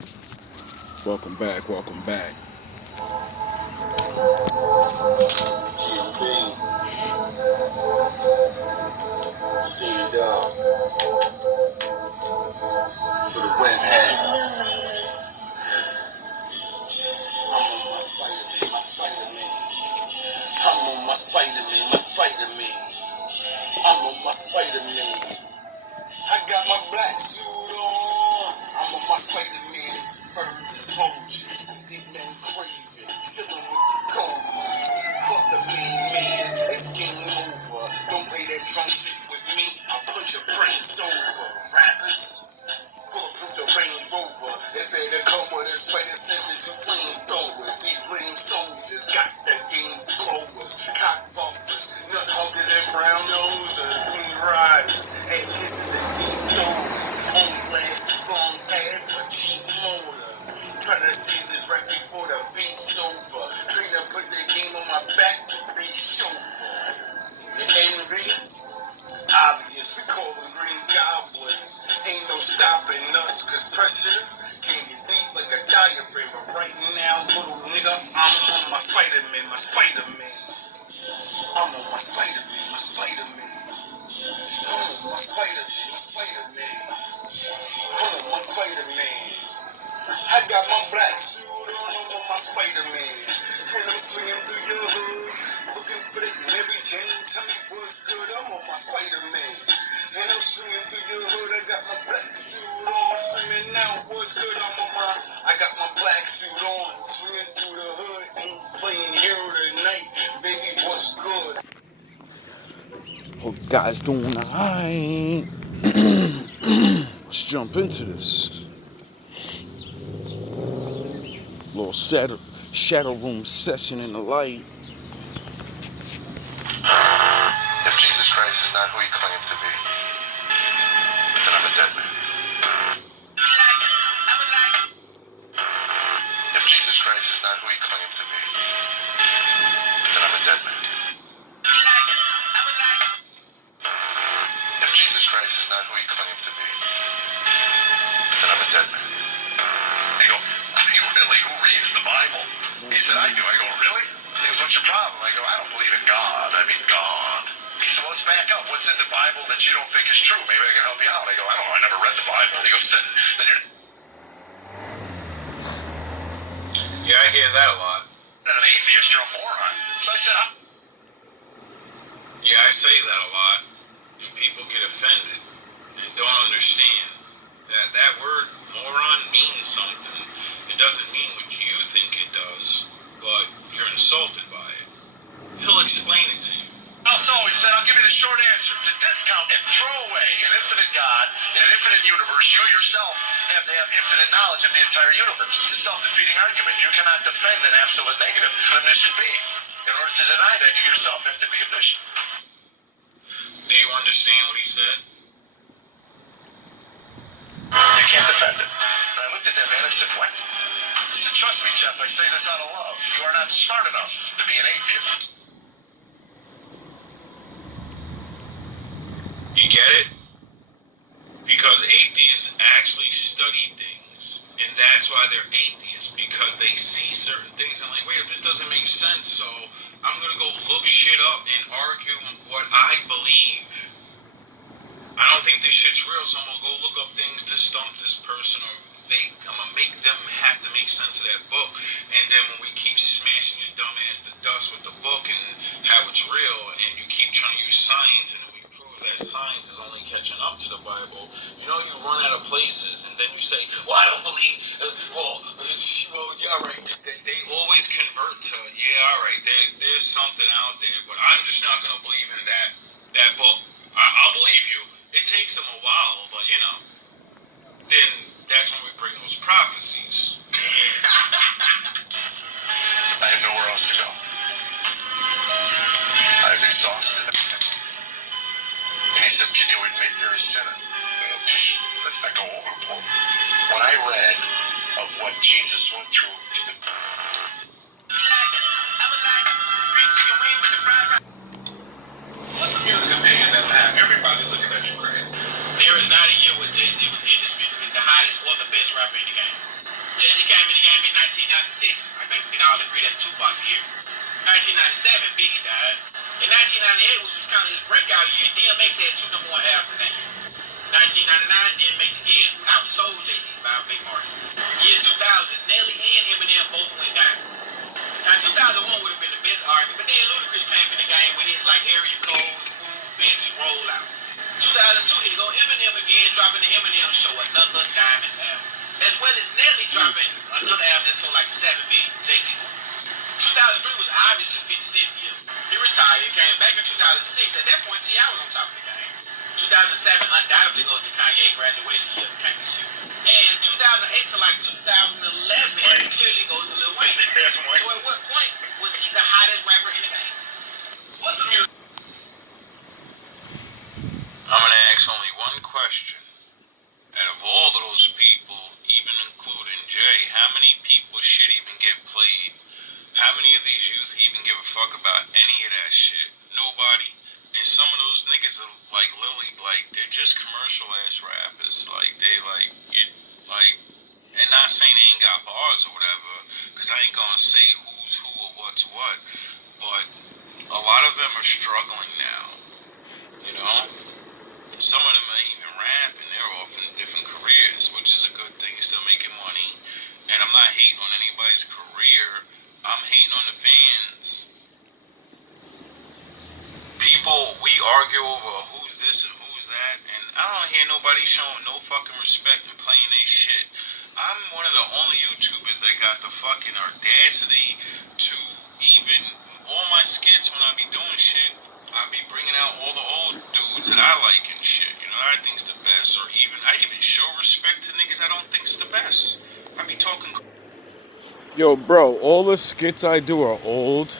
Welcome back, welcome back. GMB, stand up for the web hat. I'm on my Spider-Man, my Spider-Man. I'm on my Spider-Man, my Spider-Man. I'm on my Spider-Man. I got my black suit on. I'm on my Spider-Man. Birds is vultures. These men craving. Chillin' with the comas. Caught the main man. It's game over. Don't play that drum shit with me. I'll put your brains over. Rappers. Bulletproof the Range Rover. They better come with a spider sentence to flamethrowers. These lame soldiers got the game blowers. Cock bumpers. Nut huggers and brown nosers. Moon riders. Ass kissers and deep throwers. Only last as long as a cheap motor. Trying to save this rap before the beat's over. Trying to put the game on my back to be chauffeur. The envy? Obvious, we call them green goblins. Ain't no stopping us, cause pressure can get deep like a diaphragm. But right now, little nigga, I'm on my Spider-Man, my Spider-Man. I'm on my Spider-Man, my Spider-Man. I'm on my Spider-Man, my Spider-Man. I'm on my Spider-Man. I got my black suit on, I'm on my Spider-Man. And I'm swinging through your hood, looking for that Mary Jane. Tell me what's good, I'm on my Spider-Man. And I'm swinging through your hood, I got my black suit on. Screaming out, what's good, I got my black suit on. Swinging through the hood, ain't playing hero tonight. Baby, what's good? Hope you guys doing alright. Let's jump into this. Little shadow room session in the light. If Jesus Christ is not who he claimed to be, then I'm a dead man. If Jesus Christ is not who he claimed to be, then I'm a dead man. If Jesus Christ is not who he claimed to be, then I'm a dead man. I go, really? Who reads the Bible? He said, I do. I go, really? He goes, what's your problem? I go, I don't believe in God. I mean, God. He said, well, let's back up. What's in the Bible that you don't think is true? Maybe I can help you out. I go, I don't know. I never read the Bible. He goes, then you're Yeah, I hear that a lot. not an atheist. You're a moron. So I said, Yeah, I say that a lot, and people get offended and don't understand that that word moron means something. It doesn't mean what you think it does, but you're insulted by it. He'll explain it to you. Also, he said, I'll give you the short answer. To discount and throw away an infinite God in an infinite universe, you yourself have to have infinite knowledge of the entire universe. It's a self-defeating argument. You cannot defend an absolute negative, an omniscient being. In order to deny that, you yourself have to be omniscient. Do you understand what he said? You can't defend it. And I looked at that man and said, what? He said, trust me, Jeff, I say this out of love. You are not smart enough to be an atheist. You get it? Because atheists actually study things, and that's why they're atheists, because they see certain things and like, wait, this doesn't make sense, so I'm gonna go look shit up and argue what I believe. I don't think this shit's real, so I'm gonna go look up things to stump this person, or I'm gonna make them have to make sense of that book. And then when we keep smashing your dumb ass to dust with the book and how it's real, and you keep trying to use science, and we prove that science is only catching up to the Bible, you run out of places, and then you say, well, I don't believe, yeah, all right. They always convert to, yeah, all right, there's something out there, but I'm just not gonna believe in that book. I'll believe you. It takes them a while, but then that's when we bring those prophecies. I have nowhere else to go. I've exhausted it. And he said, can you admit you're a sinner? Let's not go overboard. When I read of what Jesus went through to the... What's the music opinion that have everybody looking at you crazy? There is not a year where Jay-Z was indisputably the hottest or the best rapper in the game. 1996, I think we can all agree that's Tupac's year. 1997, Biggie died. In 1998, which was kind of his breakout year, DMX had 2 number 1 albums in that year. 1999, DMX again outsold Jay-Z by a big margin. Year 2000, Nelly and Eminem both went down. Now 2001 would have been the best argument, but then Ludacris came in the game with hits like Area Codes, Move, Bitch, Roll Out. 2002, here go Eminem again, dropping the Eminem Show, another diamond album. As well as Nelly dropping another album that sold like 7 million, Jay-Z. 2003 was obviously 50 Cent's year. He retired, came back in 2006. At that point, T.I. was on top of the game. 2007 undoubtedly goes to Kanye, graduation year, can't be serious. And 2008 to like 2011, it clearly goes to Lil Wayne. So at what point was he the hottest rapper in the game? What's the music? I'm gonna ask only one question. Out of all of those people, even including Jay, how many people shit even get played? How many of these youth even give a fuck about any of that shit? Nobody. And some of those niggas are like literally like they're just commercial ass rappers. Like they like it like, and not saying they ain't got bars or whatever, cause I ain't gonna say who's who or what's what. But a lot of them are struggling now. You know? Some of them ain't even rapping, they're off in different careers, which is a good thing, still making money. And I'm not hating on anybody's career, I'm hating on the fans. People, we argue over who's this and who's that, and I don't hear nobody showing no fucking respect and playing their shit. I'm one of the only YouTubers that got the fucking audacity to even, all my skits when I be doing shit, I be bringing out all the old dudes that I like and shit, you know, I think's the best, or even, I even show respect to niggas I don't think's the best. I be talking. Yo, bro, all the skits I do are old,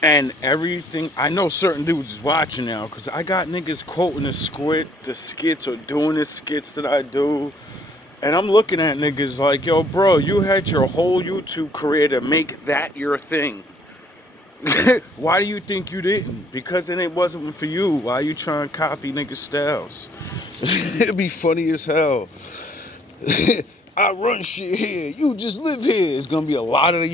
and everything, I know certain dudes is watching now, because I got niggas quoting the skits, or doing the skits that I do, and I'm looking at niggas like, yo, bro, you had your whole YouTube career to make that your thing. Why do you think you didn't? Because then it wasn't for you. Why you trying to copy niggas' styles? It'd be funny as hell. I run shit here. You just live here. It's gonna be you're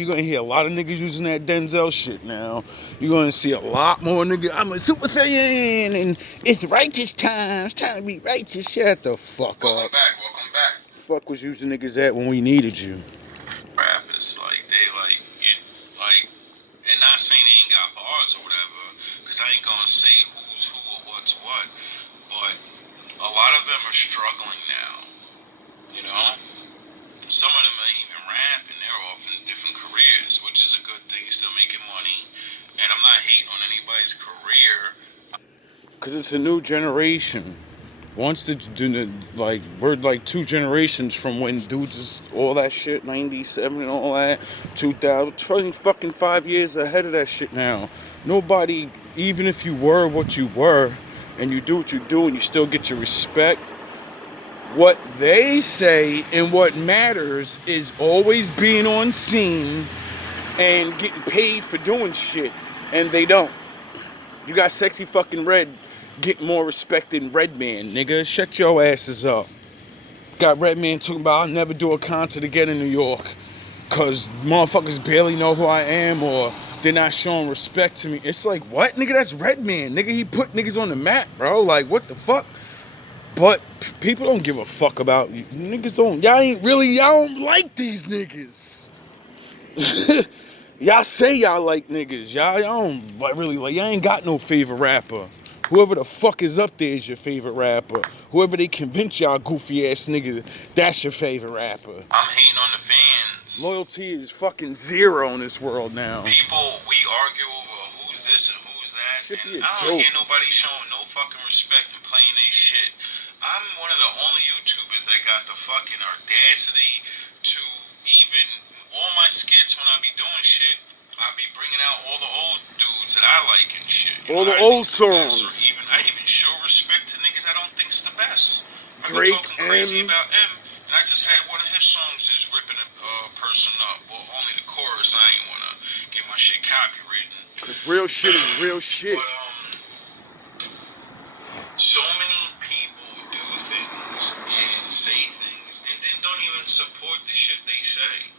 gonna hear a lot of niggas using that Denzel shit now. You're gonna see a lot more niggas. I'm a super fan and it's righteous time. It's time to be righteous. Shut the fuck up. Welcome back. Fuck was using niggas at when we needed you. Rappers, like, they like, it, like, and not saying they ain't got bars or whatever, because I ain't gonna say who's who or what's what, but a lot of them are struggling now, you know? Some of them ain't even rapping, they're off in different careers, which is a good thing, still making money, and I'm not hating on anybody's career, because it's a new generation. Once we're like 2 generations from when dudes, all that shit, 97 and all that, 2000, 20 fucking 5 years ahead of that shit now. Nobody, even if you were what you were, and you do what you do, and you still get your respect, what they say and what matters is always being on scene and getting paid for doing shit, and they don't. You got Sexy fucking Red getting more respect than Redman, nigga. Shut your asses up. Got Redman talking about I'll never do a concert again in New York because motherfuckers barely know who I am or they're not showing respect to me. It's like, what? Nigga, that's Redman. Nigga, he put niggas on the map, bro. Like, what the fuck? But people don't give a fuck about you. Niggas don't. Y'all don't like these niggas. Y'all say y'all like niggas. Y'all don't really like. Y'all ain't got no favorite rapper. Whoever the fuck is up there is your favorite rapper. Whoever they convince y'all goofy ass niggas, that's your favorite rapper. I'm hating on the fans. Loyalty is fucking zero in this world now. People, we argue over who's this and who's that. Should and I don't hear nobody showing no fucking respect and playing their shit. I'm one of the only YouTubers that got the fucking audacity to even, all my skits when I be doing shit, I be bringing out all the old dudes that I like and shit. All the old songs. Or even, I even show respect to niggas I don't think's the best. I be talking crazy about M, and I just had one of his songs just ripping a person up. Well, only the chorus, I ain't wanna get my shit copywritten. Cause real shit is real shit. But, so many people do things and say things, and then don't even support the shit they say.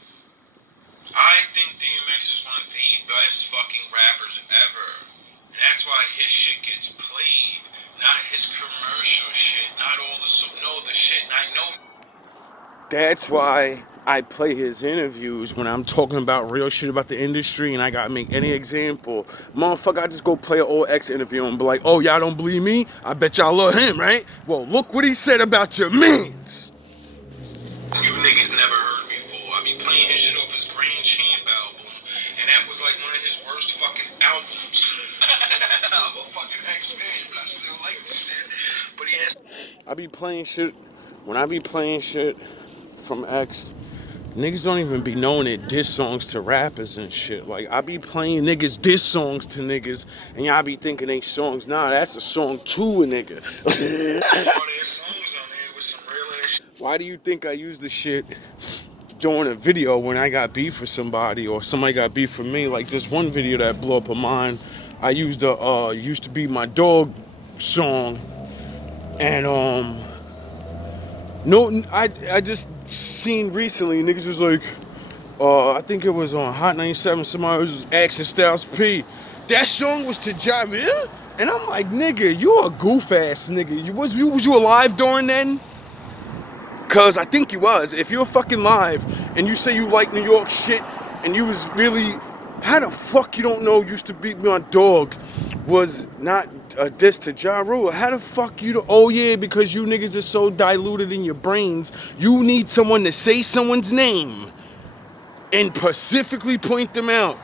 I think DMX is one of the best fucking rappers ever. And that's why his shit gets played. Not his commercial shit. Not all the the shit. And I know. That's why I play his interviews when I'm talking about real shit about the industry and I gotta make any example. Motherfucker, I just go play an old ex interview and be like, oh, y'all don't believe me? I bet y'all love him, right? Well, look what he said about your mans. You niggas never heard before. I be playing his shit off his Grand Champ album, and that was like one of his worst fucking albums. I'm a fucking ex-fan, but I still like the shit. But he has. I be playing shit. When I be playing shit from X, niggas don't even be knowing it diss songs to rappers and shit. Like, I be playing niggas diss songs to niggas, and y'all be thinking they songs. Nah, that's a song to a nigga. Songs on there with some real ass. Why do you think I use the shit doing a video when I got beef for somebody or somebody got beef for me? Like this one video that blew up of mine, I used the used to be my dog song, and no, I just seen recently niggas was like, I think it was on Hot 97. Somebody was asking Styles P, that song was to Jamil, and I'm like, nigga, you a goof ass nigga. Was you alive during then? Cause I think you was. If you're fucking live and you say you like New York shit and you was really, how the fuck you don't know Used to Beat Me on Dog was not a diss to Ja Rule? How the fuck you don't, oh yeah, because you niggas are so diluted in your brains, you need someone to say someone's name and specifically point them out.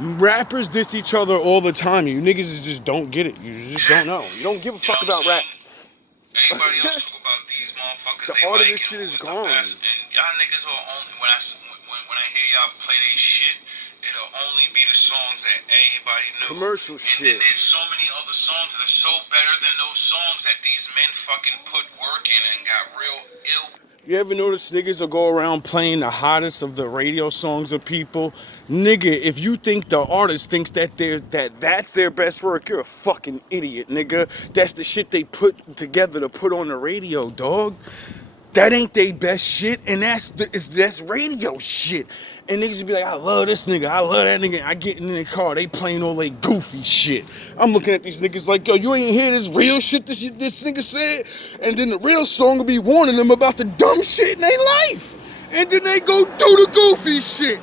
Rappers diss each other all the time. You niggas just don't get it. You just don't know. You don't give a fuck about rap. Everybody else talk about these motherfuckers. The art of this shit is gone. And y'all niggas are only when I hear y'all play they shit, it'll only be the songs that everybody knew. Commercial shit. And then there's so many other songs that are so better than those songs that these men fucking put work in and got real ill. You ever notice niggas will go around playing the hottest of the radio songs of people? Nigga, if you think the artist thinks that that's their best work, you're a fucking idiot, nigga. That's the shit they put together to put on the radio, dog. That ain't their best shit, and that's radio shit. And niggas be like, I love this nigga, I love that nigga. I get in the car, they playing all they goofy shit. I'm looking at these niggas like, yo, you ain't hear this real shit this nigga said? And then the real song will be warning them about the dumb shit in their life. And then they go do the goofy shit.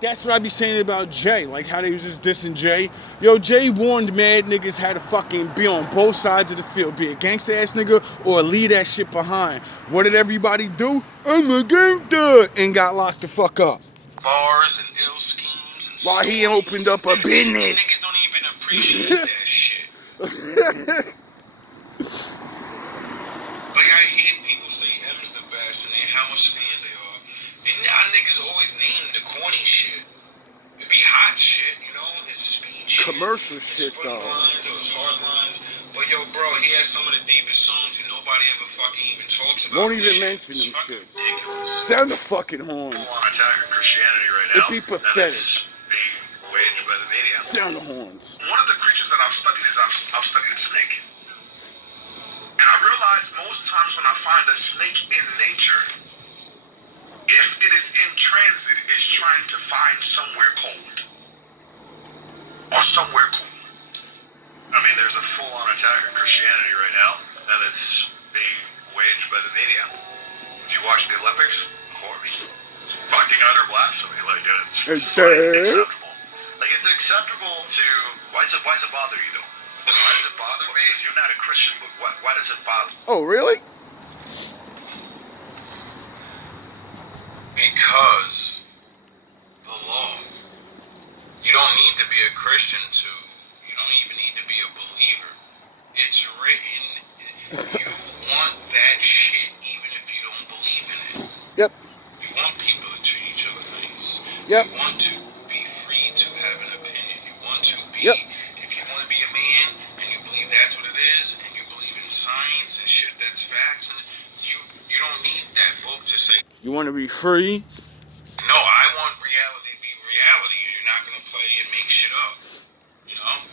That's what I be saying about Jay, like how they was just dissing Jay. Yo, Jay warned mad niggas how to fucking be on both sides of the field, be a gangsta ass nigga or leave that shit behind. What did everybody do? I'm a gangsta, and got locked the fuck up. Bars and ill schemes and while he opened up a business. Niggas don't even appreciate that shit. Like I hear people say M's the best and how much fans they are. And y'all niggas always name the corny shit. It be hot shit, you know, his speech. Commercial shit, though. His funny lines or his hard lines. But yo, bro, he has some of the deepest songs and nobody ever fucking even talks about. Won't even mention them shit. Ridiculous. Sound the fucking horns. Full on attack on Christianity right now. It'd be pathetic. It's being waged by the media. Sound the horns. One of the creatures that I've studied is I've studied a snake. And I realize most times when I find a snake in nature, if it is in transit, it's trying to find somewhere cold. Or somewhere cool. I mean, there's a full-on attack on Christianity right now, and it's being waged by the media. Do you watch the Olympics? It's fucking utter blasphemy. Like, it's unacceptable. Like, it's acceptable to... Why does it bother you, though? Why does it bother me? You're not a Christian, but why does it bother you? Oh, really? Because the law. You don't need to be a Christian to. You don't even need to be a believer. It's written. You want that shit even if you don't believe in it. Yep. You want people to treat each other nice. Yep. You want to be free to have an opinion. You want to be. Yep. If you want to be a man and you believe that's what it is, and you believe in science and shit that's facts, and you don't need that book to say. You want to be free? No, I want reality to be reality. You're not going to play and make shit up. You know?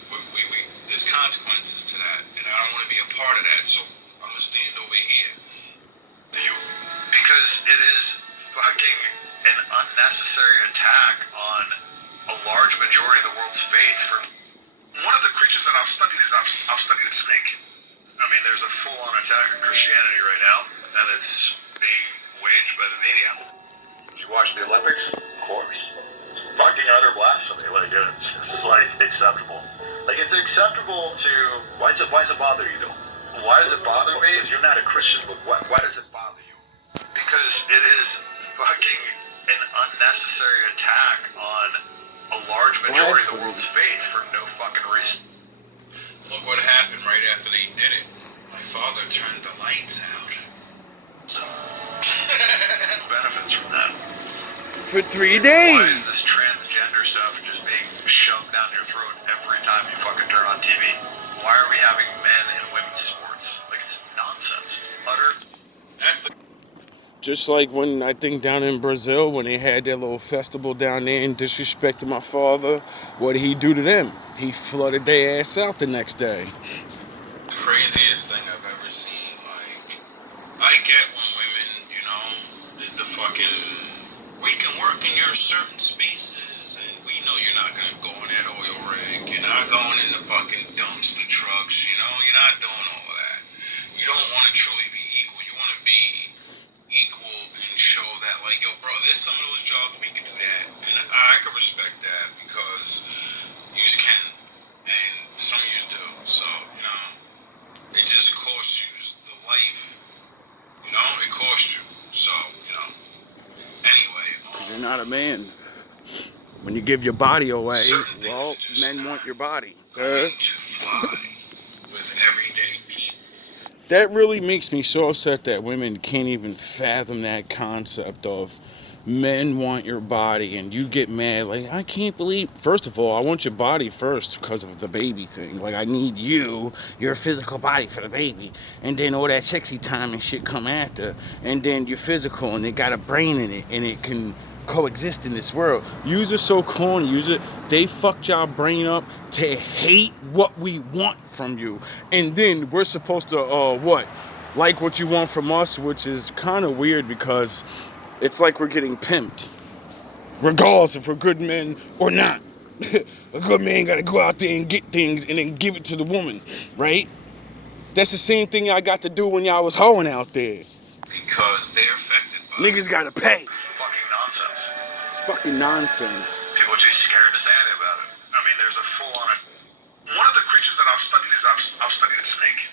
There's consequences to that. And I don't want to be a part of that, so I'm going to stand over here. Because it is fucking an unnecessary attack on a large majority of the world's faith. For one of the creatures that I've studied is I've studied a snake. I mean, there's a full-on attack on Christianity right now, and it's being waged by the media. You watch the Olympics? Of course. Fucking utter blasphemy. Like, it's just, like, acceptable. Like, it's acceptable to... Why does it bother you, though? Why does it bother me? You're not a Christian, but why does it bother you? Because it is fucking an unnecessary attack on a large majority of the world's faith for no fucking reason. Look what happened right after they did it. My father turned the lights out. So, benefits from that. For 3 days. Why is this transgender stuff just being shoved down your throat every time you fucking turn on TV? Why are we having men and women's sports? Like, it's nonsense. It's utter... That's the... Just like when, I think down in Brazil, when they had their little festival down there and disrespected my father, what did he do to them? He flooded their ass out the next day. craziest thing I've ever seen. Like, I get when women, you know, the fucking... We can work in your certain spaces, and we know you're not gonna go in that oil rig. You're not going in the fucking dumpster trucks, you know? You're not doing all of that. You don't want to truly be equal. You want to be equal and show that, like, yo, bro, there's some of those jobs we can do that, and I can respect that because you can, and some of you do. So, you know, it just costs you the life. You know, it costs you. So, you know. Anyway, Because you're not a man. When you give your body away, certain things well, are just men want your body. going to fly with everyday people. That really makes me so upset that women can't even fathom that concept of men want your body and you get mad. Like, I can't believe, first of all, I want your body first because of the baby thing. Like, I need you, your physical body for the baby. And then all that sexy time and shit come after. And then you're physical and it got a brain in it and it can coexist in this world. Use it so corny. They fucked y'all brain up to hate what we want from you. And then we're supposed to, like what you want from us, which is kind of weird because it's like we're getting pimped. Regardless if we're good men or not. A good man gotta go out there and get things and then give it to the woman, right? That's the same thing I got to do when y'all was hoeing out there. Because they're affected by Niggas gotta pay. Fucking nonsense. It's fucking nonsense. People are just scared to say anything about it. I mean, there's a full-on... One of the creatures that I've studied is I've studied a snake.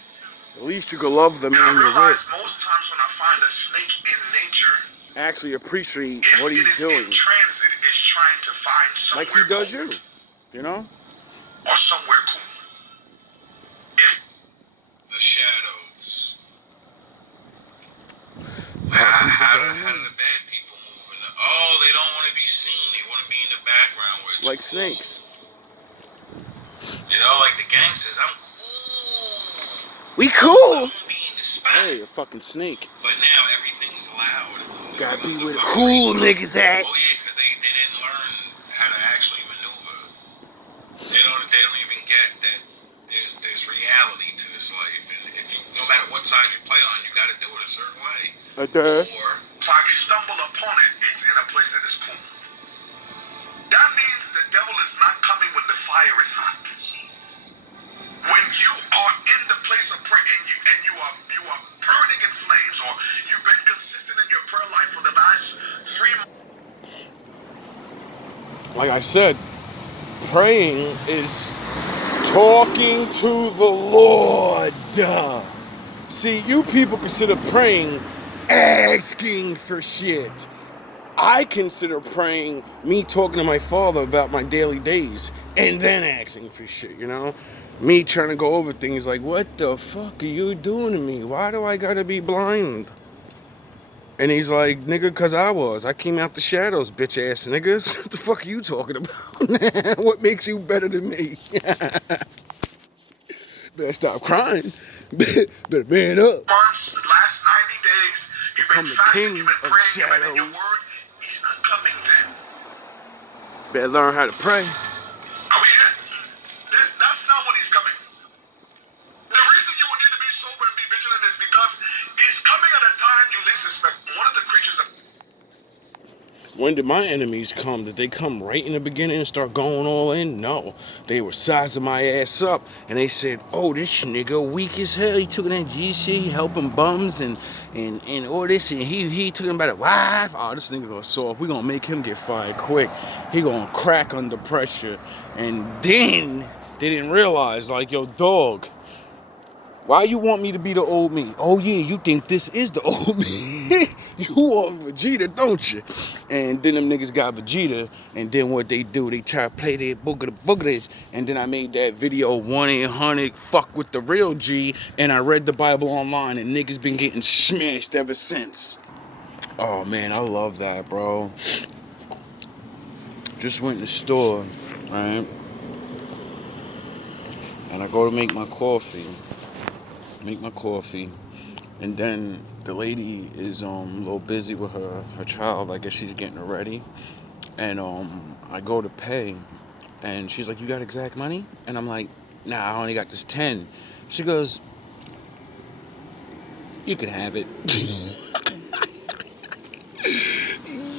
At least you can love the And I man you're with. realize most times when I find a snake in nature, Actually appreciate if what it he's is doing. in transit, it's trying to find somewhere Like he does cool. you. You know? Or somewhere cool. If the shadows. How do the bad people move? Oh, they don't want to be seen. They want to be in the background where it's Like cool. snakes. You know, like the gangsters. I'm cool. We I cool. won't be in the spot. Hey, a fucking snake. But now everything's loud. Gotta be The where the fucking cool people- niggas at. Oh yeah, because they didn't learn how to actually maneuver. They don't even get that there's reality to this life, and if you, no matter what side you play on, you got to do it a certain way. Okay. Or if I stumble upon it, it's in a place that is cool. That means the devil is not coming when the fire is hot. When you are in the place of prayer and you are burning in flames, or you've been consistent in your prayer life for the last 3 months. Like I said, praying is talking to the Lord. See, you people consider praying asking for shit. I consider praying me talking to my father about my daily days and then asking for shit, you know? Me trying to go over things like, what the fuck are you doing to me? Why do I gotta be blind? And he's like, nigga, cause I came out the shadows, bitch ass niggas. What the fuck are you talking about? What makes you better than me? Better stop crying. Better man up. Months, last 90 days, you've Become been the fasting, king you've been of praying, you've been in your shadows. word. He's not coming then. Better learn how to pray. Are we here? That's not when he's coming. The reason you will need to be sober and be vigilant is because he's coming at a time you least expect. One of the creatures When did my enemies come? Did they come right in the beginning and start going all in? No. They were sizing my ass up and they said, oh, this nigga weak as hell. He took it in GC, helping bums and all this, and he took him about a wife. Oh, this nigga gonna soft. We gonna make him get fired quick. He gonna crack under pressure. And then they didn't realize, like, yo, dog, why you want me to be the old me? Oh yeah, you think this is the old me. You want Vegeta, don't you? And then them niggas got Vegeta, and then what they do, they try to play their boogers, and then I made that video 1-800 fuck with the real G, and I read the Bible online, and niggas been getting smashed ever since. Oh man, I love that, bro. Just went in the store, right? And I go to make my coffee, and then the lady is a little busy with her child. I guess she's getting her ready, and I go to pay, and she's like, you got exact money? And I'm like, nah, I only got this 10. She goes, you can have it.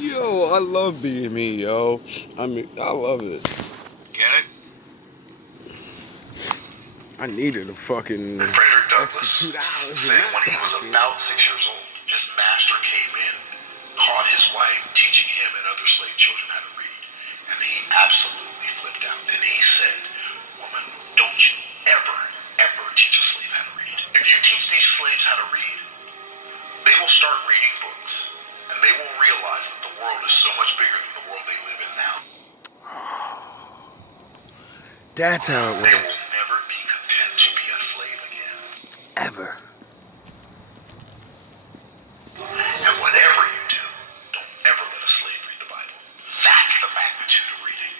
Yo, I love being me, yo. I mean, I love it. Get it? I needed a fucking Frederick Douglass extra $2 said when he was about 6 years old, his master came in, caught his wife teaching him and other slave children how to read, and he absolutely flipped out. And he said, woman, don't you ever teach a slave how to read. If you teach these slaves how to read, they will start reading books, and they will realize that the world is so much bigger than the world they live in now. That's how it They works. will never be content to be a slave again. Ever. And whatever you do, don't ever let a slave read the Bible. That's the magnitude of reading.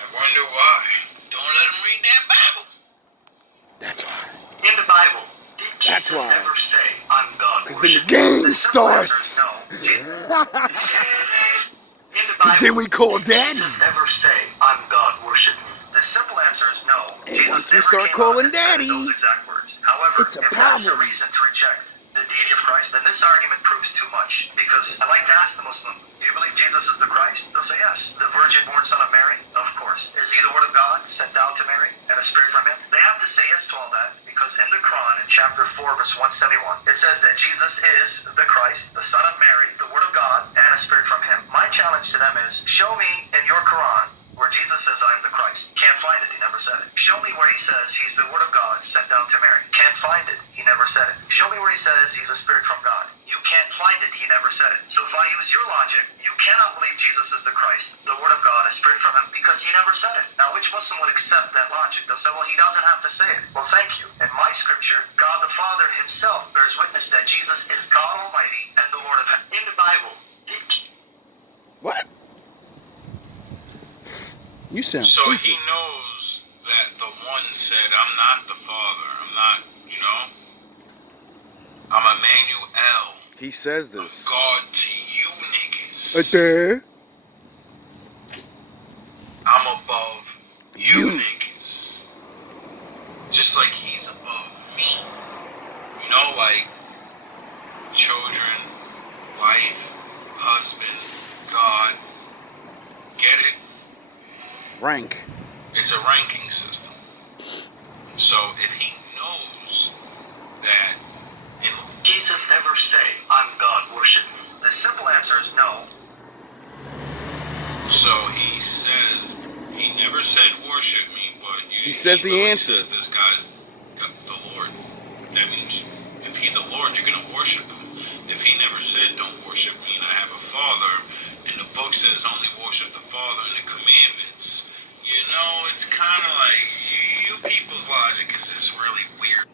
I wonder why. Don't let them read that Bible. That's why. In the Bible, did That's Jesus why. ever say, I'm God? Because then the game simple answer starts. is no. In the Because Bible, then we call did Daddy. Jesus ever say, I'm God, worship me? The simple answer is no. And Jesus once we never start came calling out and said Daddy, those exact words. However, it's a if that's a problem. reason to reject the deity of Christ, then this argument proves too much. Because I like to ask the Muslim, do you believe Jesus is the Christ? They'll say yes. The virgin-born son of Mary? Of course. Is he the word of God sent down to Mary and a spirit from him? They have to say yes to all that because in the Quran, in chapter 4, verse 171, it says that Jesus is the Christ, the son of Mary, the word of God, and a spirit from him. My challenge to them is, show me in your Quran where Jesus says, I am the Christ. Can't find it. He never said it. Show me where he says he's the word of God sent down to Mary. Can't find it. He never said it. Show me where he says he's a spirit from God. You can't find it. He never said it. So if I use your logic, you cannot believe Jesus is the Christ, the word of God, a spirit from him, because he never said it. Now, which Muslim would accept that logic? They'll say, well, he doesn't have to say it. Well, thank you. In my scripture, God the Father himself bears witness that Jesus is God Almighty and the Lord of heaven. In the Bible, What? You sound So stupid. he knows that the one said, I'm not the Father. I'm not, you know? I'm Emmanuel. He says I'm this. God to you niggas. Right there. I'm above you niggas. Just like he's above me. You know, like children, wife, husband, God. Get it? Rank. It's a ranking system. So if he knows that in Jesus ever say, I'm God, worship me? The simple answer is no. so he says he never said worship me, but He says the literally answer. says this guy's the Lord. That means if he's the Lord, you're gonna worship him. If he never said don't worship me and I have a father, and the book says only worship the Father and the commandments, you know, it's kind of like you people's logic is just really weird.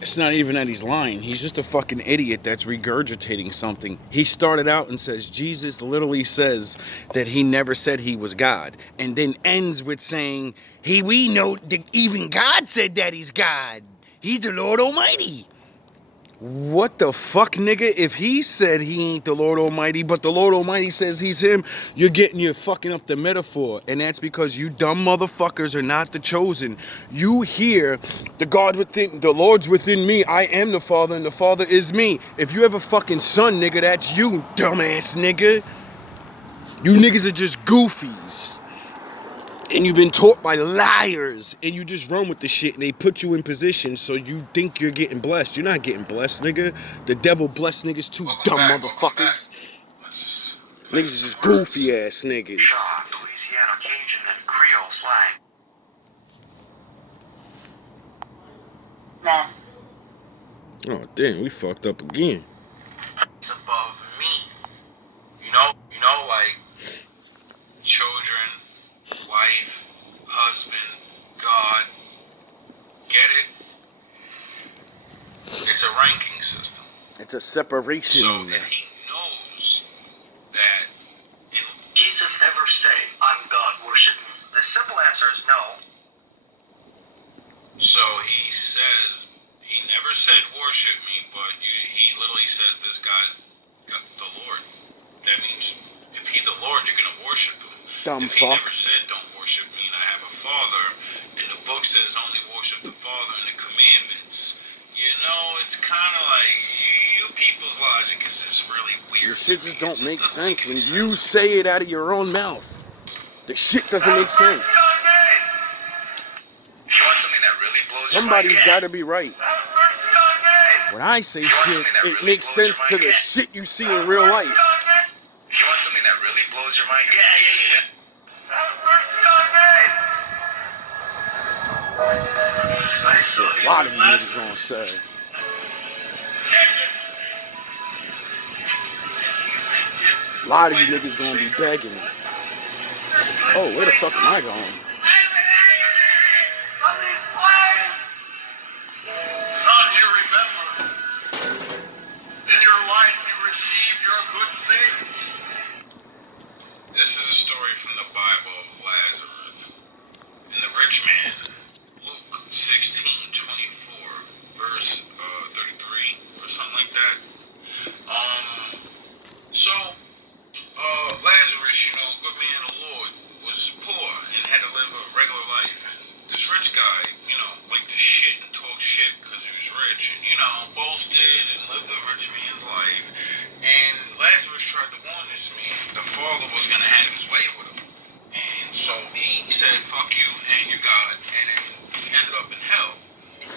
It's not even that he's lying. He's just a fucking idiot that's regurgitating something. He started out and says Jesus literally says that he never said he was God, and then ends with saying, "Hey, we know that even God said that he's God. He's the Lord Almighty." What the fuck, nigga? If he said he ain't the Lord Almighty, but the Lord Almighty says he's him, you're fucking up the metaphor. And that's because you dumb motherfuckers are not the chosen. You hear the Lord's within me. I am the Father, and the Father is me. If you have a fucking son, nigga, that's you, dumbass nigga. You niggas are just goofies. And you've been taught by liars, and you just run with the shit, and they put you in position so you think you're getting blessed. You're not getting blessed, nigga. The devil blessed niggas too, dumb motherfuckers. Niggas is just goofy ass niggas. Shaw, Louisiana, Cajun, and Creole slang. Oh damn, we fucked up again. It's above me. You know, like children, wife, husband, God. Get it? It's a ranking system. It's a separation. So if he knows that, and Jesus ever say, I'm God, worship me? The simple answer is no. so he says, he never said worship me, but he literally says this guy's the Lord. That means if he's the Lord, you're going to worship him. Dumb If he fuck. never said don't worship me and I have a father, and the book says only worship the Father and the commandments, you know, it's kind of like you people's logic is just really weird. The shit to me. just don't It make doesn't sense any when you sense. say it out of your own mouth. The shit doesn't make sense. If you want something that really blows Somebody's your mind, gotta be right. When I say shit, it makes sense to the shit you see in real life. if you want something that really blows your mind, Shit, a lot of you niggas gonna say. A lot of you niggas gonna be begging. Oh, where the fuck am I going? Son, you remember, in your life you received your good things. This is a story from the Bible of Lazarus and the rich man. Luke 16:24, verse 33, or something like that. So Lazarus, good man of the Lord, was poor and had to live a regular life. And this rich guy, liked to shit and talk shit because he was rich and, boasted and lived a rich man's life. And Lazarus tried to warn this man the father was going to have his way with him. And so he said, fuck you and your God. And then he ended up in hell.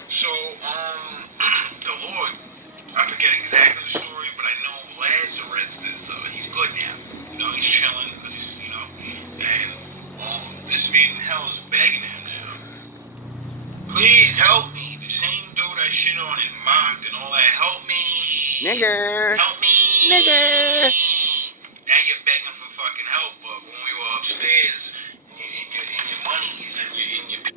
So, the Lord, I forget exactly the story, but I know Lazarus he's good now. He's chilling because he's, and this man in hell is begging him now. Please help me. The same dude I shit on and mocked and all that. Help me. Nigger. Help me. Nigger. Now you're begging for fucking help, but when we were upstairs in your monies and in your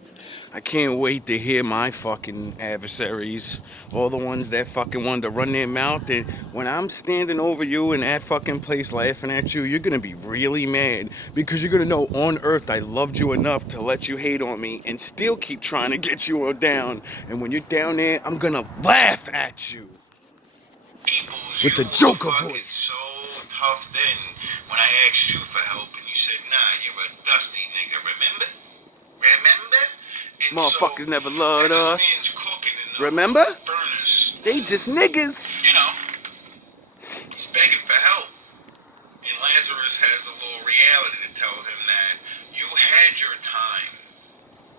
I can't wait to hear my fucking adversaries, all the ones that fucking wanted to run their mouth. And when I'm standing over you in that fucking place laughing at you, you're gonna be really mad because you're gonna know on earth I loved you enough to let you hate on me and still keep trying to get you down. And when you're down there, I'm gonna laugh at you with the Joker voice. So tough then when I asked you for help and you said, nah, you're a dusty nigga, remember? And Motherfuckers never loved as this us. man's cooking in the Remember? furnace, They just niggas. he's begging for help. And Lazarus has a little reality to tell him that you had your time.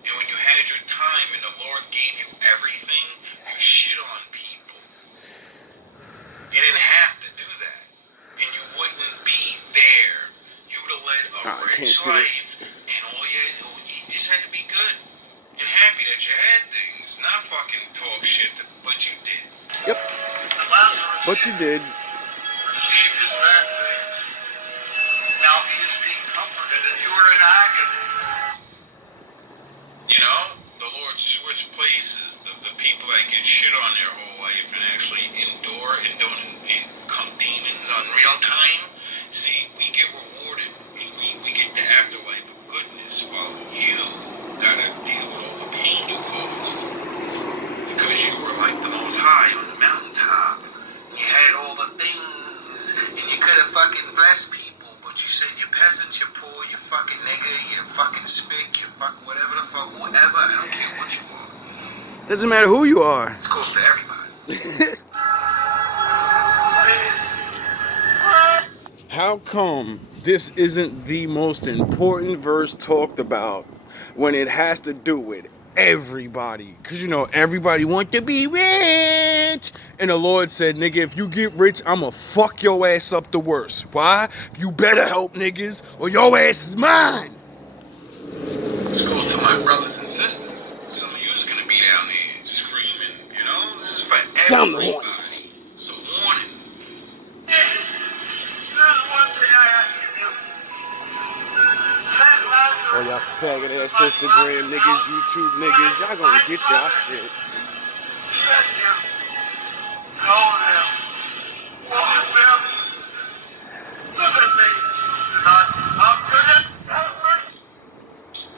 And when you had your time and the Lord gave you everything, you shit on people. You didn't have to do that. And you wouldn't be there. You would have led a rich life. And you just had to be good and happy that you had things. Not fucking talk shit, but you did. Yep. But you did. Received his bad things. Now he is being comforted, and you are in agony. The Lord switched places. The people that get shit on their whole life and actually endure and don't come demons on real time. See, we get rewarded. We get the afterlife of goodness while you gotta deal with all the pain you caused. Because you were like the most high on the mountaintop. fucking blessed people, but you said you're peasants, you're poor, you're fucking nigga, you're fucking spick, you're fucking whatever the fuck, whoever, I don't care what you are. Doesn't matter who you are. This goes to everybody. How come this isn't the most important verse talked about when it has to do with everybody? Because, you know, everybody want to be rich. And the Lord said, nigga, if you get rich, I'ma fuck your ass up the worst. Why? You better help niggas or your ass is mine. This goes to my brothers and sisters. Some of you's gonna be down there screaming, you know? This is for Sound the everybody. horns. It's a warning. Oh, y'all faggot ass Instagram niggas, YouTube niggas, y'all gonna get y'all shit.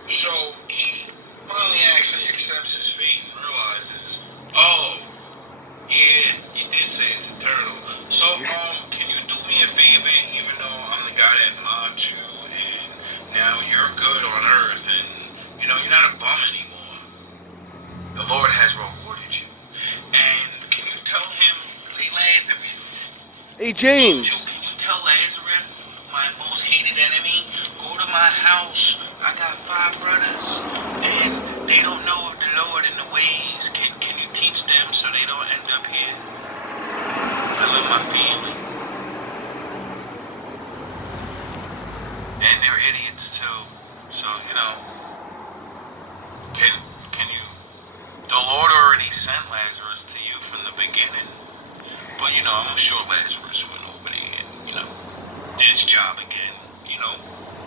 So he finally actually accepts his fate and realizes, oh, yeah, you did say it's eternal. So, can you do me a favor, even though I'm the guy that mocked you, and now you're good on earth, and, you know, you're not a bum anymore. The Lord has rewarded you. And can you tell him, hey, Lazarus, Hey, James. can you tell Lazarus, my most hated enemy, go to my house. I got 5 brothers, and they don't know of the Lord and the ways. Can you teach them so they don't end up here? I love my family. And they're idiots too. So, you know, can you, the Lord already sent Lazarus to you from the beginning. But, you know, I'm sure Lazarus went over there and, you know, did his job again, you know.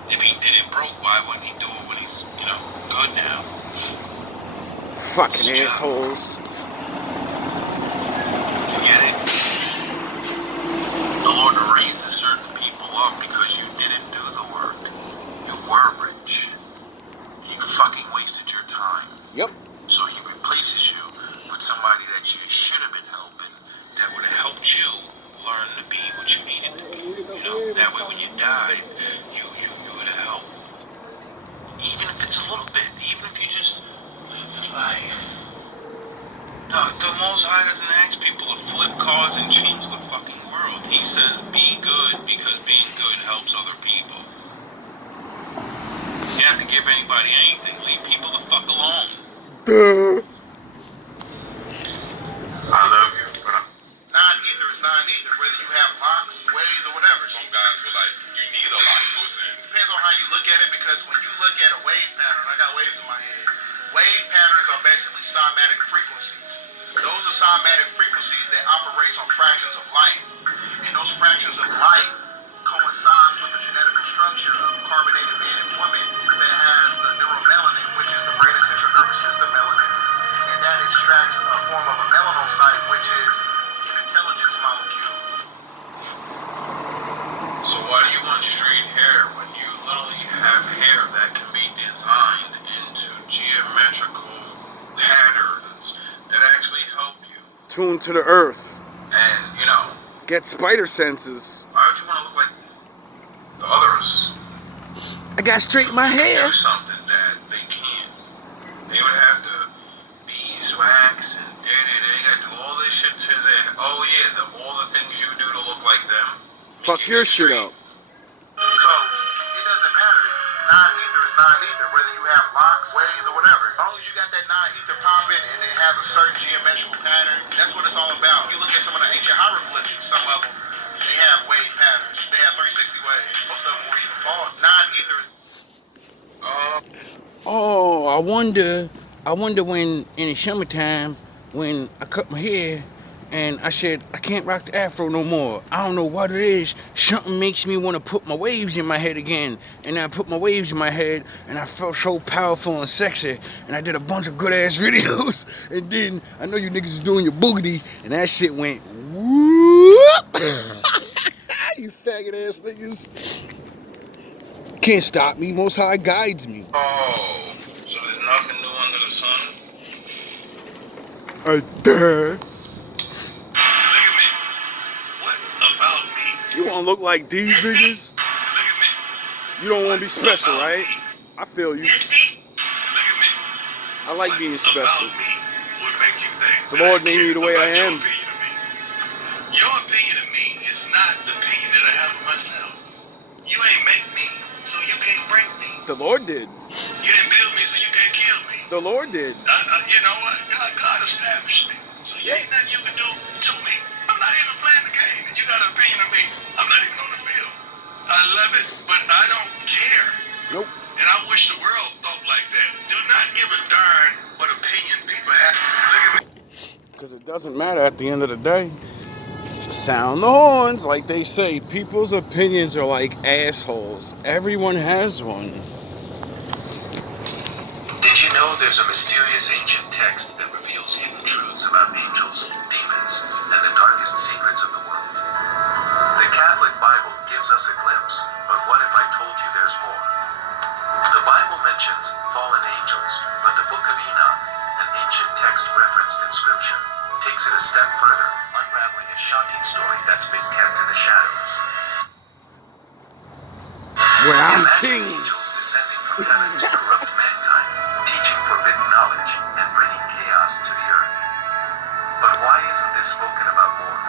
If he did it broke, why wouldn't he do it when he's, you know, good now? Fucking assholes. You get it? The Lord raises certain people up because you didn't do the work. You were rich. You fucking wasted your time. Yep. So he replaces you with somebody that you should have been helping, that would have helped you learn to be what you needed to be. You know, that way when you died, you would have helped. Even if it's a little bit, even if you just lived life. The Most High doesn't ask people to flip cars and change the fucking world. He says be good because being good helps other people. You don't have to give anybody anything. Leave people the fuck alone. I love you, but non-ether is non-ether, whether you have locks, waves, or whatever. Some guys feel like you need a lock to a sin. Depends on how you look at it, because when you look at a wave pattern, I got waves in my head. Wave patterns are basically somatic frequencies. Those are somatic frequencies that operate on fractions of light. And those fractions of light coincides with the genetic structure of carbonated man and woman that has the neuromelanin, which is the brain and central nervous system melanin. And that extracts a form of a melanocyte, which is an intelligence molecule. So why do you want straight hair when you literally have hair that can be designed into geometrical patterns that actually help you? Tune to the earth. And, you know, Get spider senses. why would you want to look like the others? I got straight in my hair. Do something that they can't. They would have to beeswax and they gotta do all this shit to their, oh yeah, all the things you do to look like them. Fuck your shit up. So, it doesn't matter. Non-ether is non-ether, whether you have locks, waves, or whatever. As long as you got that non-ether popping and it has a certain geometrical pattern, that's what it's all about. You look at some of the ancient hieroglyphics, some of them, they have wave patterns. They have 360 waves. Most of them were even bald. Non-ether is... Oh, I wonder when in the summertime when I cut my hair and I said I can't rock the afro no more. I don't know what it is. Something makes me want to put my waves in my head again. And I put my waves in my head and I felt so powerful and sexy. And I did a bunch of good ass videos. And then I know you niggas is doing your boogity and that shit went whoop. You faggot ass niggas. Can't stop me. Most High guides me. Oh, so there's nothing new under the sun? Look at me. What about me? You want don't look like these niggas, Look at me. you don't want to be special, About right? me. I feel you. Look at me. I like being special. About me would make you think The that Lord I made care me the way I about your am. opinion of me. Your opinion of me is not the opinion that I have of myself. You ain't make me, so you can't break me. The Lord did. You didn't build me, so you can't kill me. The Lord did. You know what? God established me. So you ain't nothing you can do to me. I'm not even playing the game, and you got an opinion of me. I'm not even on the field. I love it, but I don't care. Nope. And I wish the world thought like that. Do not give a darn what opinion people have. Look at me. Because it doesn't matter at the end of the day. Sound the horns, like they say. People's opinions are like assholes. Everyone has one. Did you know there's a mysterious ancient text that reveals hidden truths about angels, demons, and the darkest secrets of the world? The Catholic Bible gives us a glimpse, but what if I told you there's more? The Bible mentions fallen angels, but the Book of Enoch, an ancient text referenced in Scripture, takes it a step further, unraveling a shocking story that's been kept in the shadows. When I'm Imagine king. angels descending from heaven to corrupt mankind, teaching forbidden knowledge and bringing chaos to the earth. But why isn't this spoken about more?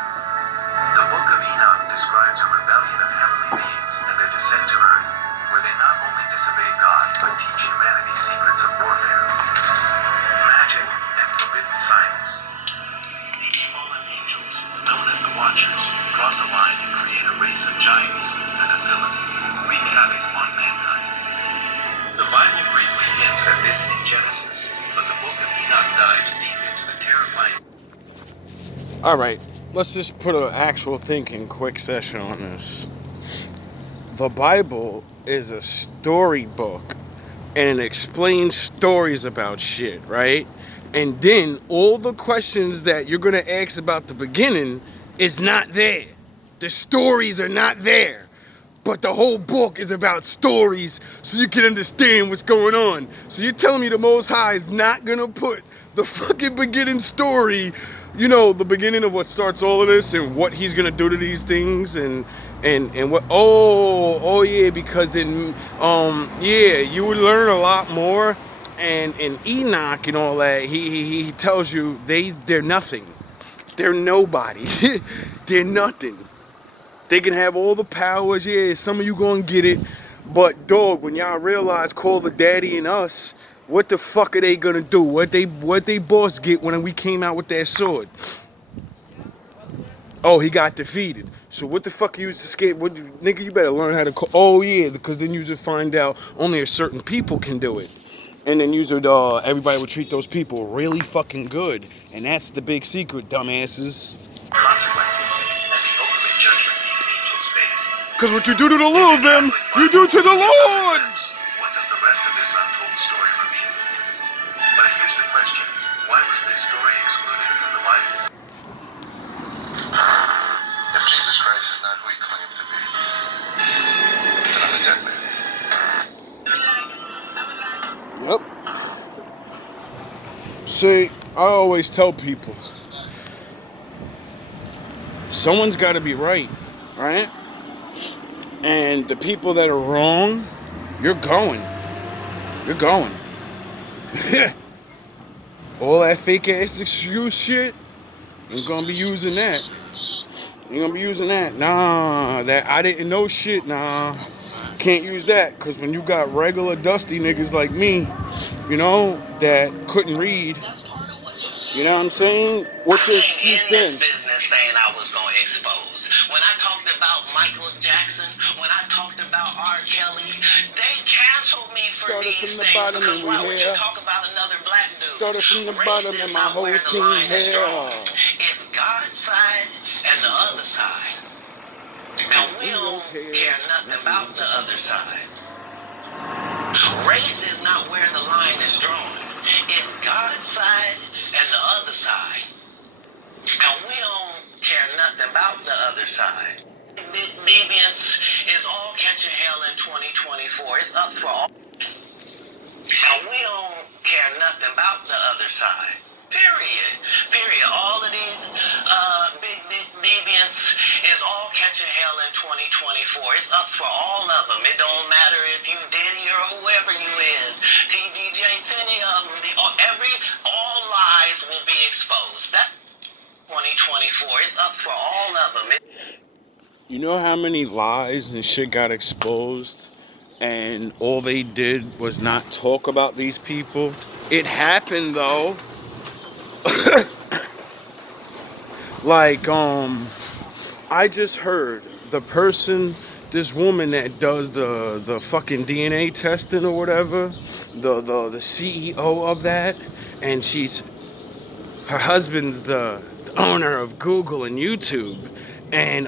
The Book of Enoch describes a rebellion of heavenly beings and their descent to earth, where they not only disobey God, but teach humanity secrets of warfare, magic, and forbidden science. These fallen angels, known as the Watchers, cross a line and create a race of giants, the Nephilim, who wreak havoc on mankind. The Bible briefly hints at this in Genesis, but the Book of Enoch dives deep into the terrifying. Alright, let's just put an actual thinking quick session on this. The Bible is a storybook and it explains stories about shit, right? And then all the questions that you're going to ask about the beginning is not there. The stories are not there. But the whole book is about stories so you can understand what's going on. So you're telling me the Most High is not going to put the fucking beginning story, you know, the beginning of what starts all of this and what he's going to do to these things and what, oh yeah, because then, yeah, you would learn a lot more. And in Enoch and all that, he tells you they're nothing. They're nobody. They're nothing. They can have all the powers, yeah, some of you gonna get it. But dog, when y'all realize call the daddy and us, what the fuck are they gonna do? What they boss get when we came out with that sword? Oh, he got defeated. So what the fuck you used to skate? What, nigga, you better learn how to call. Oh yeah, because then you just find out only a certain people can do it. And then you would, everybody would treat those people really fucking good. And that's the big secret, dumbasses. Consequences, and the ultimate judgment these angels face. Because what you do to the little of them, you do to the Lord. What does the rest of this untold story reveal? But here's the question. Why was this story excluded from the Bible? If Jesus Christ is not who he claimed to be, then I'm a dead man. Yep. See, I always tell people, someone's got to be right, right? And the people that are wrong, you're going. You're going. All that fake ass excuse shit, ain't gonna be using that. Ain't gonna be using that. Nah, that I didn't know shit, nah. Can't use that, because when you got regular dusty niggas like me, you know, that couldn't read, you know what I'm saying? What's your excuse in then? this business saying I was going to expose. When I talked about Michael Jackson, when I talked about R. Kelly, they canceled me for Started these from the things bottom because and why we would you here. talk about another black dude? Started from the Race bottom is and my not whole where the team line is drawn. here. It's God's side and the other side. And we don't care nothing about the other side. Race is not where the line is drawn. It's God's side and the other side. And we don't care nothing about the other side. Deviance is all catching hell in 2024. It's up for all. And we don't care nothing about the other side. Period. All of these big deviants is is all catching hell in 2024. It's up for all of them. It don't matter if you Diddy or whoever you is. TGJ, any of them. All lies will be exposed. That 2024 is up for all of them. You know how many lies and shit got exposed and all they did was not talk about these people? It happened though. Like, I just heard this woman that does the fucking DNA testing or whatever, the CEO of that, and her husband's the owner of Google and YouTube, and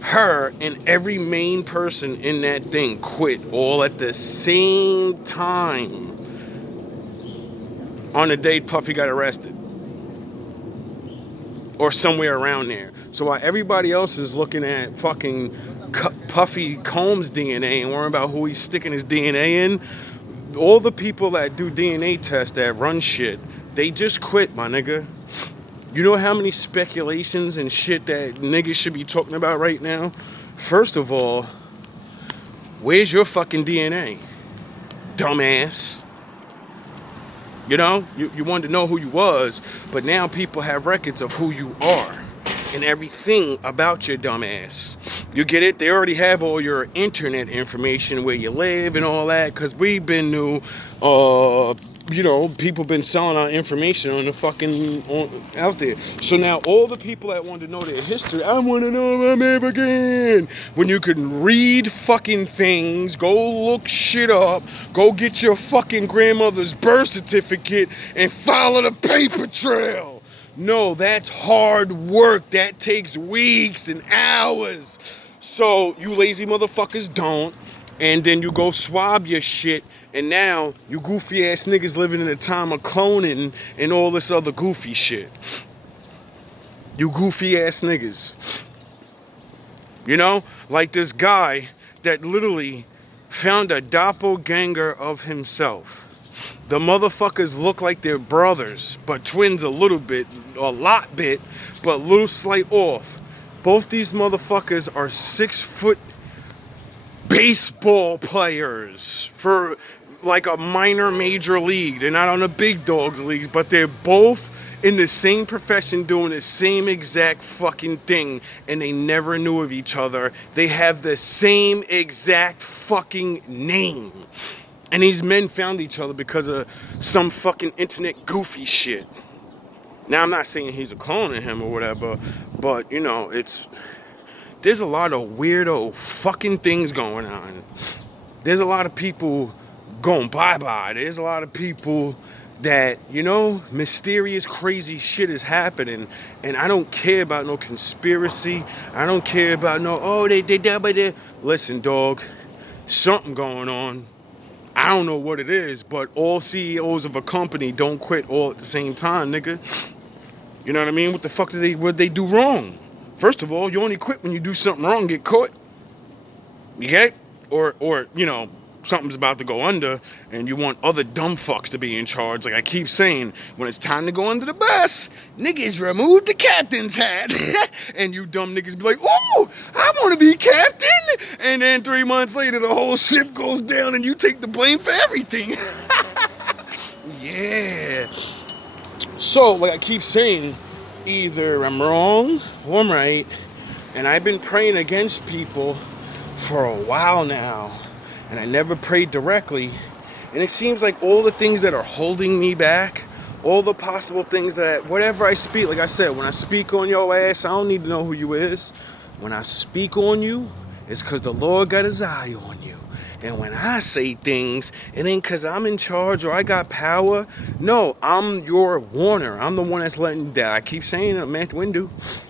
her and every main person in that thing quit all at the same time on the day Puffy got arrested. Or somewhere around there. So while everybody else is looking at fucking Puffy Combs' DNA and worrying about who he's sticking his DNA in, all the people that do DNA tests that run shit, they just quit, my nigga. You know how many speculations and shit that niggas should be talking about right now? First of all, where's your fucking DNA? Dumbass. You know, you wanted to know who you was, but now people have records of who you are and everything about your dumb ass. You get it? They already have all your internet information, where you live and all that, because we've been new, people been selling our information on the fucking, out there. So now all the people that want to know their history, I want to know I'm African. When you can read fucking things, go look shit up, go get your fucking grandmother's birth certificate and follow the paper trail. No, that's hard work. That takes weeks and hours. So you lazy motherfuckers don't. And then you go swab your shit. And now you goofy ass niggas living in a time of cloning and all this other goofy shit. You goofy ass niggas. You know, like this guy that literally found a doppelganger of himself. The motherfuckers look like they're brothers, but twins a little bit, a lot bit, but a little slight off. Both these motherfuckers are 6 foot baseball players for like a minor major league. They're not on the big dogs leagues, but they're both in the same profession doing the same exact fucking thing, and they never knew of each other. They have the same exact fucking name. And these men found each other because of some fucking internet goofy shit. Now, I'm not saying he's a clone of him or whatever, but, you know, there's a lot of weirdo fucking things going on. There's a lot of people going bye-bye. There's a lot of people that, you know, mysterious, crazy shit is happening. And I don't care about no conspiracy. I don't care about no, they did by there. Listen, dog, something going on. I don't know what it is, but all CEOs of a company don't quit all at the same time, nigga. You know what I mean? What the fuck would they do wrong? First of all, you only quit when you do something wrong and get caught. You get it? Or, you know, something's about to go under and you want other dumb fucks to be in charge. Like I keep saying, when it's time to go under the bus, niggas remove the captain's hat. And you dumb niggas be like, oh, I want to be captain. And then 3 months later, the whole ship goes down and you take the blame for everything. Yeah. So, like I keep saying, either I'm wrong or I'm right. And I've been praying against people for a while now. And I never prayed directly. And it seems like all the things that are holding me back, all the possible things that, whatever I speak, like I said, when I speak on your ass, I don't need to know who you is. When I speak on you, it's because the Lord got his eye on you. And when I say things, it ain't because I'm in charge or I got power. No, I'm your warner. I'm the one that's letting you down. I keep saying it, man, window.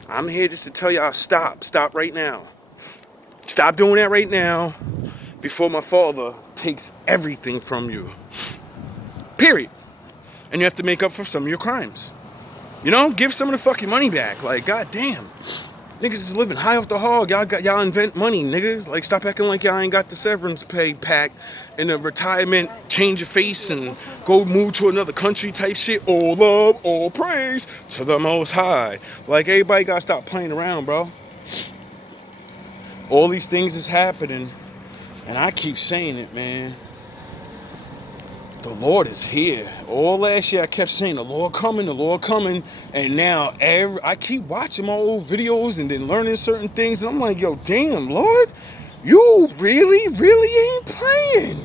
I'm here just to tell y'all, stop right now. Stop doing that right now before my father takes everything from you. Period. And you have to make up for some of your crimes. You know, give some of the fucking money back. Like, goddamn. Niggas is living high off the hog. Y'all invent money, niggas. Like, stop acting like y'all ain't got the severance pay pack and the retirement, change your face and go move to another country type shit. All love, all praise to the Most High. Like, everybody gotta stop playing around, bro. All these things is happening, and I keep saying it, man. The Lord is here. All last year I kept saying the Lord coming, and now I keep watching my old videos and then learning certain things, and I'm like, yo, damn, Lord, you really ain't playing.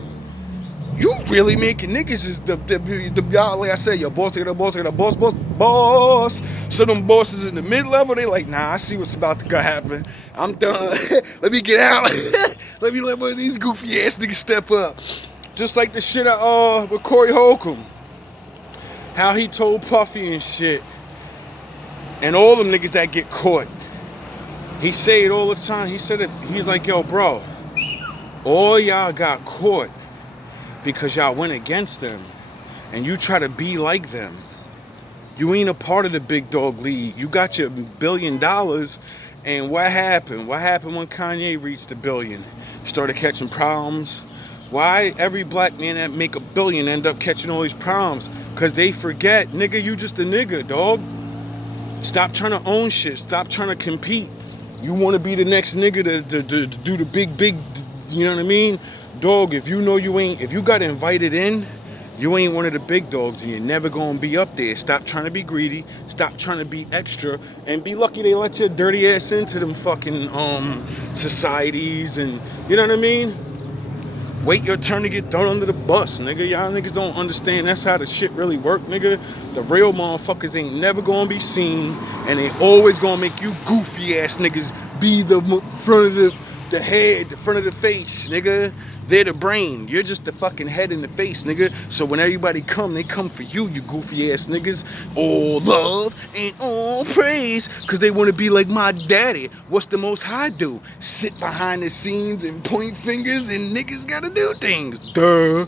You really making niggas is the like I said, your boss. So them bosses in the mid-level, they like, nah, I see what's about to happen. I'm done. Let me get out. Let one of these goofy ass niggas step up. Just like the shit with Corey Holcomb. How he told Puffy and shit. And all them niggas that get caught. He say it all the time. He said it, he's like, yo, bro, all y'all got caught because y'all went against them. And you try to be like them. You ain't a part of the big dog league. You got your $1 billion. And what happened? What happened when Kanye reached $1 billion? Started catching problems. Why every black man that make $1 billion end up catching all these problems? Because they forget, nigga, you just a nigga, dog. Stop trying to own shit. Stop trying to compete. You want to be the next nigga to do the big, you know what I mean? Dog, if you know if you got invited in, you ain't one of the big dogs and you're never going to be up there. Stop trying to be greedy. Stop trying to be extra. And be lucky they let your dirty ass into them fucking societies and, you know what I mean? Wait your turn to get thrown under the bus, nigga. Y'all niggas don't understand that's how the shit really work, nigga. The real motherfuckers ain't never gonna be seen, and they always gonna make you goofy ass niggas be the front of the head, the front of the face, nigga. They're the brain. You're just the fucking head in the face, nigga. So when everybody come, they come for you, you goofy ass niggas. All love and all praise, cause they wanna be like my daddy. What's the Most High do? Sit behind the scenes and point fingers, and niggas gotta do things. Duh.